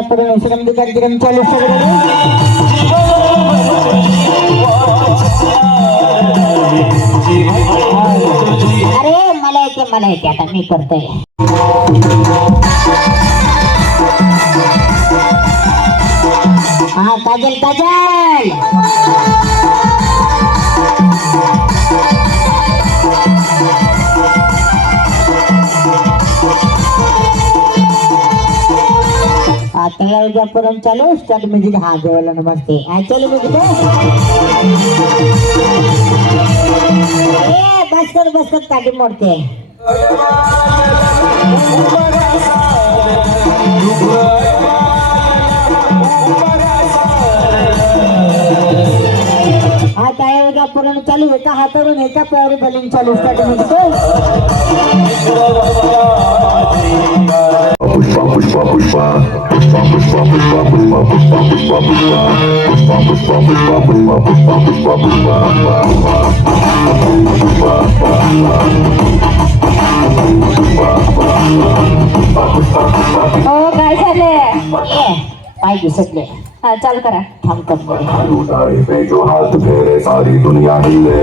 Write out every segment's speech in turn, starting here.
पूर्ण विश्रांती कार्यक्रम चालू अरे मला येते आता मी करतोय हा काजल आता उद्यापर्यंत चालू स्टार्ट म्युझिक हा देवाला नमस्ते चलो म्युझिक बस कर काठी मोडते आता उद्यापर्यंत चालू एका हातावरून एका पायावर बलिंग चालू स्टार्ट म्युझिक पुष्पा पुष्पा पुष्पा पुष्पा पुष्पा पुष्पा पुष्पा पुष्पा पुष्पा पुष्पा पुष्पा पुष्पा पुष्पा पुष्पा पुष्पा पुष्पा हो काय झाले पाय दिसतले हा चालू करा जो हाथ फेरे सारी दुनिया हिले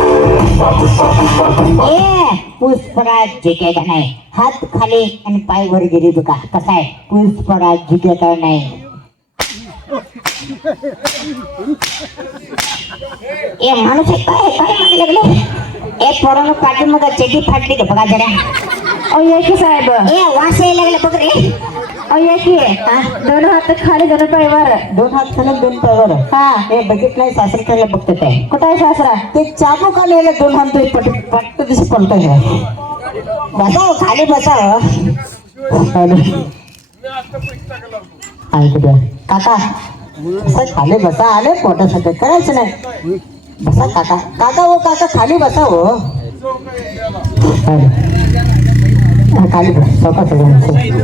पुष्पराज जिंकेगा नाही हात खाली आणि पाय वर गेली बघा कसा आहे पुष्पराज जिंकेगा नाही माणूस काय म्हणायला लागले पोरानं पाठीमध्ये चेटी फाटली का बघा जरा या की साहेब वास यायला लागला बघ रे या की दोन हात खाली दोन पायवर दोन हात खाली दोन पायवर हे बघितलंय सासरकडे बघतो काय कुठं आहे सासरा ते चाबू का नेलं दोन हात पट्ट दिस पलट बसाव खाली बसाव काका असं खाली बसा आले पोटासाठी करायचं नाही बसा काका हो काका खाली बसा हो खाली बस स्वतः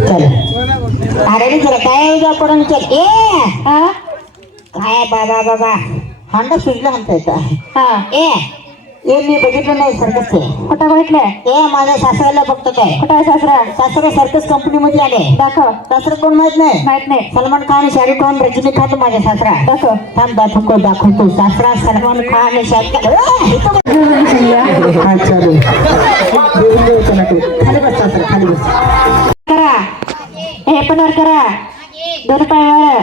चल अरे जरा काय पडून चल काय बाबा हांडा सुजला म्हणता मी बघितलं नाही सर्कस कुठं बघितलंय माझ्या सासऱ्याला बघतो काय कुठं आहे सासरा सर्कस कंपनी मध्ये आले दाखव सासरा कोण माहित नाही सलमान खान शाहरुख खान रजनीकांत माझ्या सासरा दाखव थांब दाखवतो सासरा सलमान खान शाहरुख खान खाली बस सासरा खाली बस करा हे पण वर करा दोन पायवर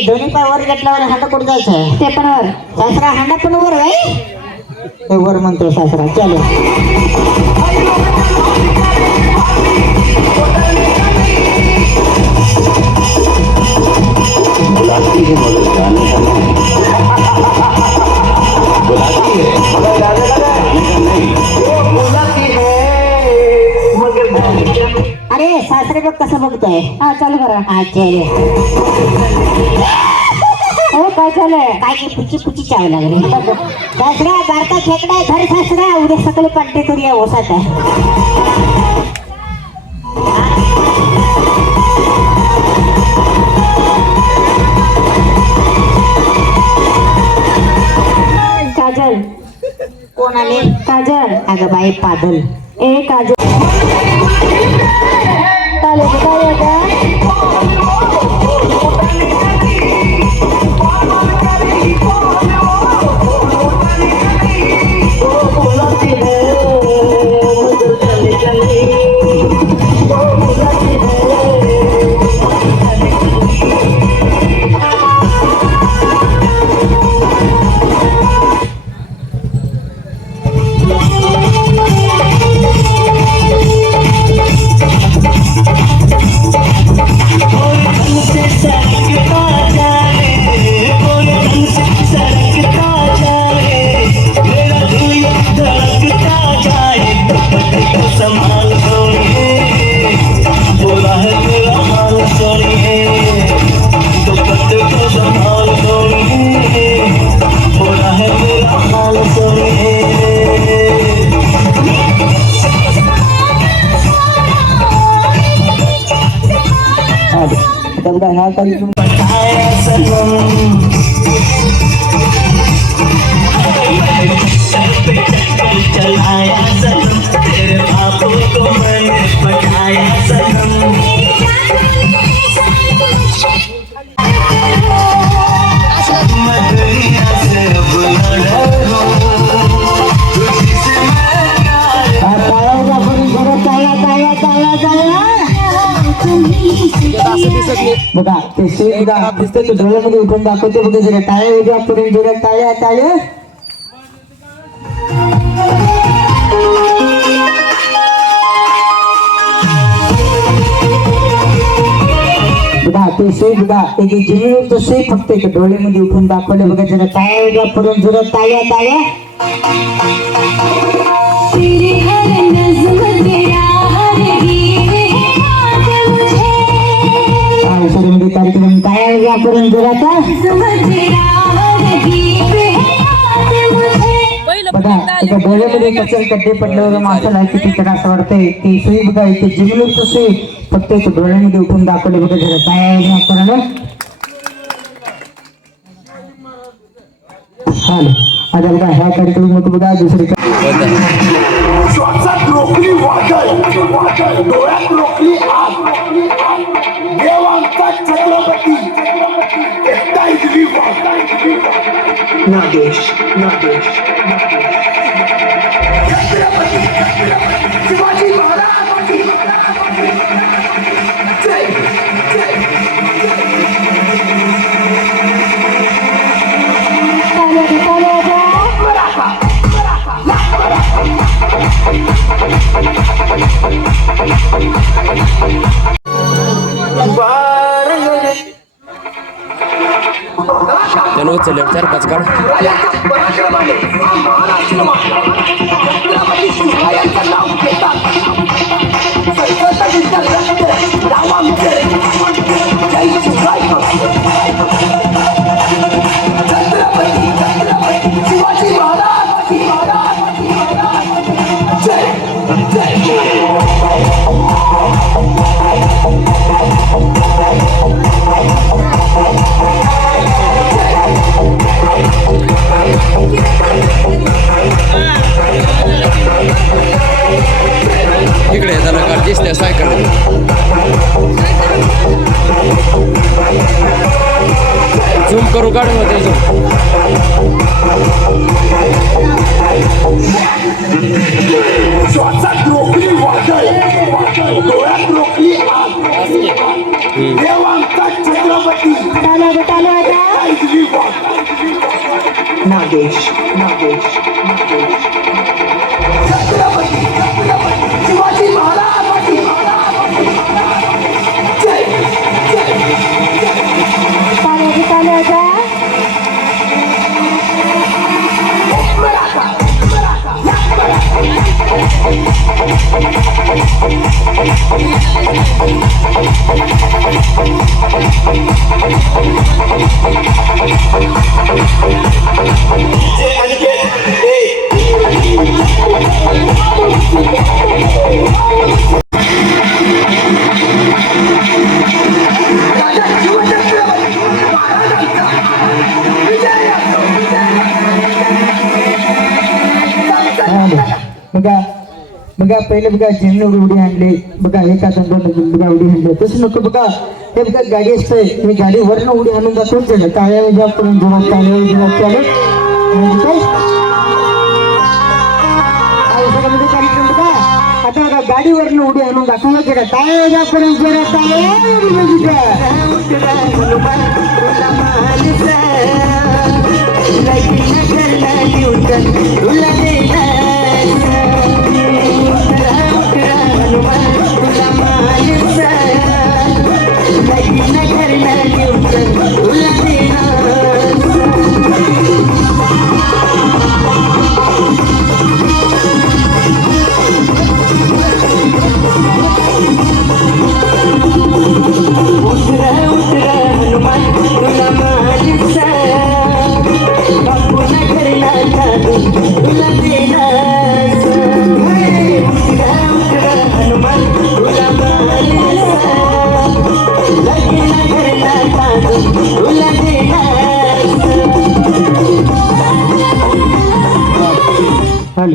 दोन्ही पायावर घेतल्यावर हांडा कुठं जायचं ते पण वर सासरा हांडा पण वर आहे वर म्हणतो सासरा चलो अरे सासरे बघ कसं बघतोय हा चालू करा हो काय झालंय काय पुची चावी लागली सासरा बारका खेकडाय घर सासरा उद्या सकाळी पार्टी करूया ओसात काजल कोण आले काजल अगं बाई पादल काजल चालेल काय होता दिसत नाही. बघा ते सुई बघा दिसतं ते डोळ्यामध्ये उठून दाखवते बघा जरा टाळ्या उद्या करून जरा टाळ्या टाळ्या बघा ते सुई बघा एक जिल्ह्याचं सुई फक्त एक डोळ्यामध्ये उठून दाखवले बघा जरा टाळ्या उद्या करून जरा टाळ्या टाळ्या तेरे हर नज़्म तेरा हर गीत है याद मुझे मध्ये कार्यक्रम टाळ्या उद्या करून जरा का नज़्म तेरा हर गीत है याद मुझे बघा एका डोळ्यामध्ये कचल कड्डे पडल्यावर माणसाला किती त्रास वाटतंय ती सुई बघा इथे जिमलूचं सुई फक्त एक डोळ्यामध्ये उठून दाखवले बघा जरा टाळ्या करणं हाल आता बघा ह्या कार्यक्रम मध्ये बघा दुसरी श्वासात रोखली वादळ डोळ्यात रोखली आग देवांचा छत्रपती एकटा इजली नागेश शिवाजी महाराज जय त्यानं उचलले 4-5 काढ. पराक्रमाने हा महाराष्ट्र छत्रपती शिवरायांचं नाव घेतात संकट रक्त रामांचे जय शिवराय छत्रपती शिवाजी महाराज जय इकडे त्याला काढ दिसते सायकल. झूम करू काढ मग ते झूम. श्वासात रोखली वादळ डोळ्यात रोखली आग देवांचा छत्रपती इजली नागेश छत्रपती शिवाजी महाराज जय बघा पहिले बघा झेंडूर उडी आणले बघा एका दोन बघा उडी आणले तसं नको बघा हे बघा गाडी असते मी गाडी वरनं उडी आणून दाखवून झालं टाळ्या जॉब करून जोरात कार्यक्रम बघा आता बघा गाडीवरनं उडी आणून दाखवलं गेलं टाळ्या जॉब करून जोरात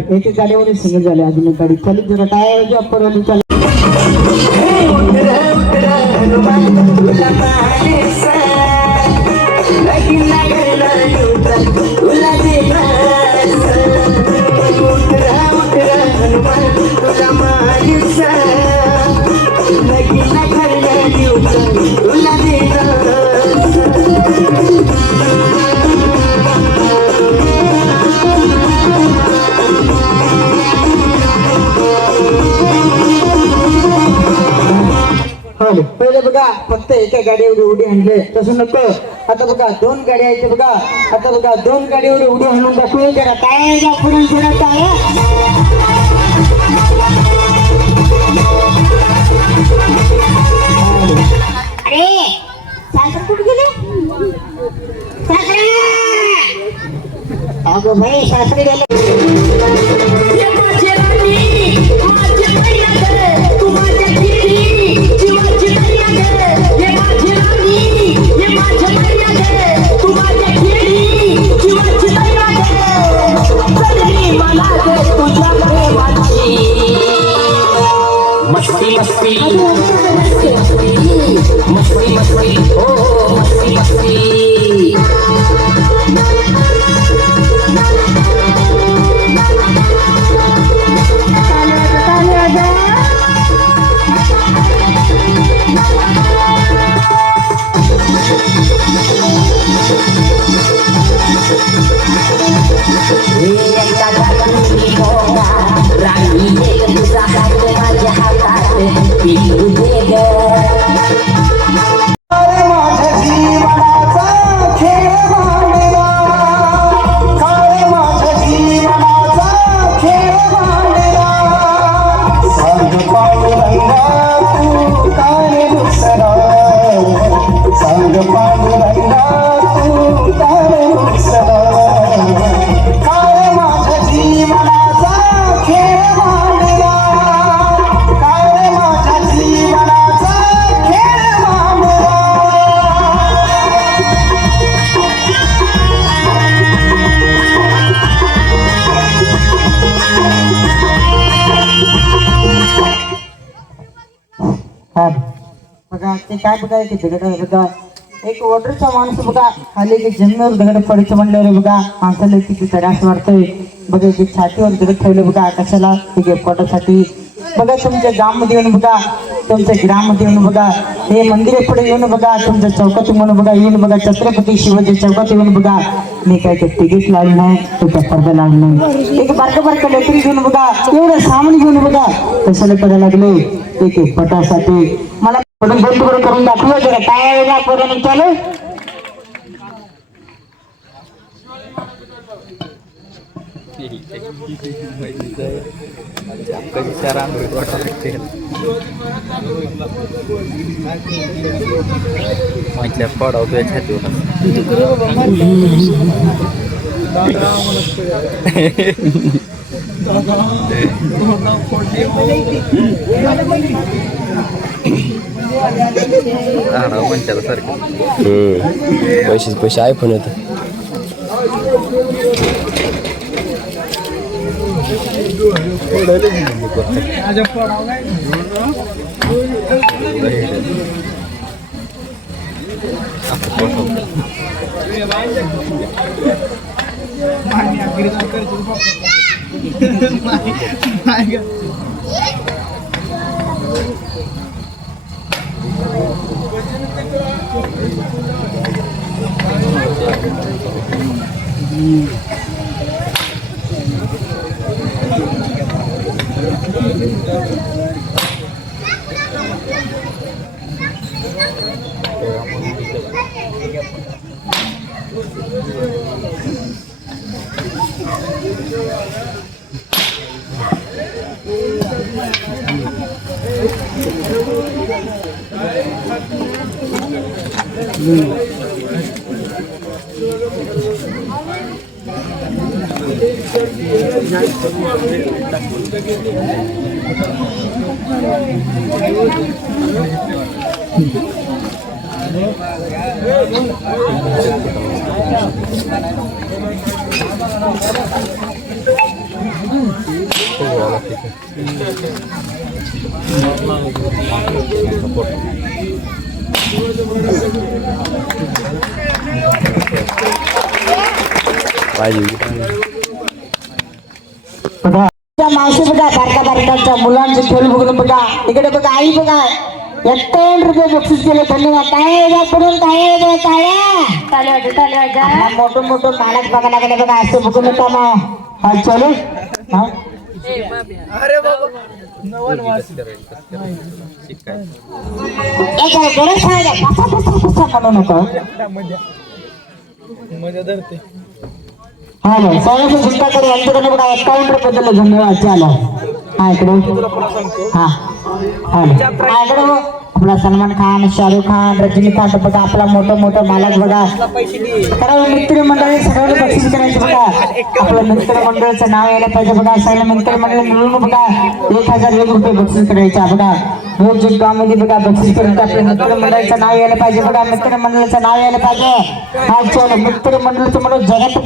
एक गाडीवर सिंगल झाले अजून गाडी चालू जरा काय जॉब करून चालू तुला हो पहिले बघा फक्त एका गाडीवर उडी आणले तसं नको. आता बघा 2 गाड्या आहेत बघा. आता बघा 2 गाडीवर उडी आणून दाखवू. जरा काय पुढे थोडा काय अरे सासर कुठे गेले सासरे अगं भाई सासरे गेले मस्ती मस्ती मस्ती मस्ती मस्ती ओ मस्ती मस्ती राणी एक तुझा हात माझ्या हातात पिऊ दे ग. बघा ते काय बघायचे दगड बघा. एक वॉटरचा माणूस बघा खाली की जमिनीवर दगड पडायचं म्हणल्यावर बघा माणसाला किती त्रास वाटतोय. बघा की छातीवर दगड ठेवलं बघा कशाला ते पोटासाठी. बघा तुमच्या गावामध्ये येऊन बघा तुमच्या ग्राममध्ये येऊन बघा हे मंदिर पुढे येऊन बघा तुमच्या चौकात म्हणून बघा येऊन बघा छत्रपती शिवाजी चौकात येऊन बघा मी काय ते तिकीट लावलं नाही तो त्या पडदा लावलं नाही. एक बारकं लेकरी घेऊन बघा एवढं सामान घेऊन बघा कशाला करायला लागले ते पटासाठी. मला बंद करून दाखवलं जरा काय वेगळा पोराने चालू. पडावतोय छातीवर पैसे आयफोन येत. मावशी बघा बारका मुलांचे खेळ बघून बघा इकडे बघा आई बघा 51 रुपये बक्षीस केले. धन्यवाद. काय पडून काय मोठं मालक बघा लागले बघा असं बघून येतो ना. हा चालू म्हणू नको हा बघ सगळ्यांची चिंता करू यांच्याकडे बघा 51 रुपये दिले धन्यवाद चालो हा इकडे हा हा इकडे आपला सलमान खान शाहरुख खान रजनीकांत बघा आपला मोठं मालक बघा कारण मित्र मंडळी सगळ्यांना बक्षीस करायचं बघा आपलं मित्र मंडळाचं नाव यायला पाहिजे बघा सगळ्या मित्र मंडळ मिळून बघा 1001 रुपये बक्षीस करायचा बघा रोज एक गावामध्ये बघा बक्षीस करायचं आपल्या मित्र मंडळाचं नाव यायला पाहिजे बघा मित्र मंडळाचं नाव यायला पाहिजे हा चल मित्र मंडळाचं म्हणून जगात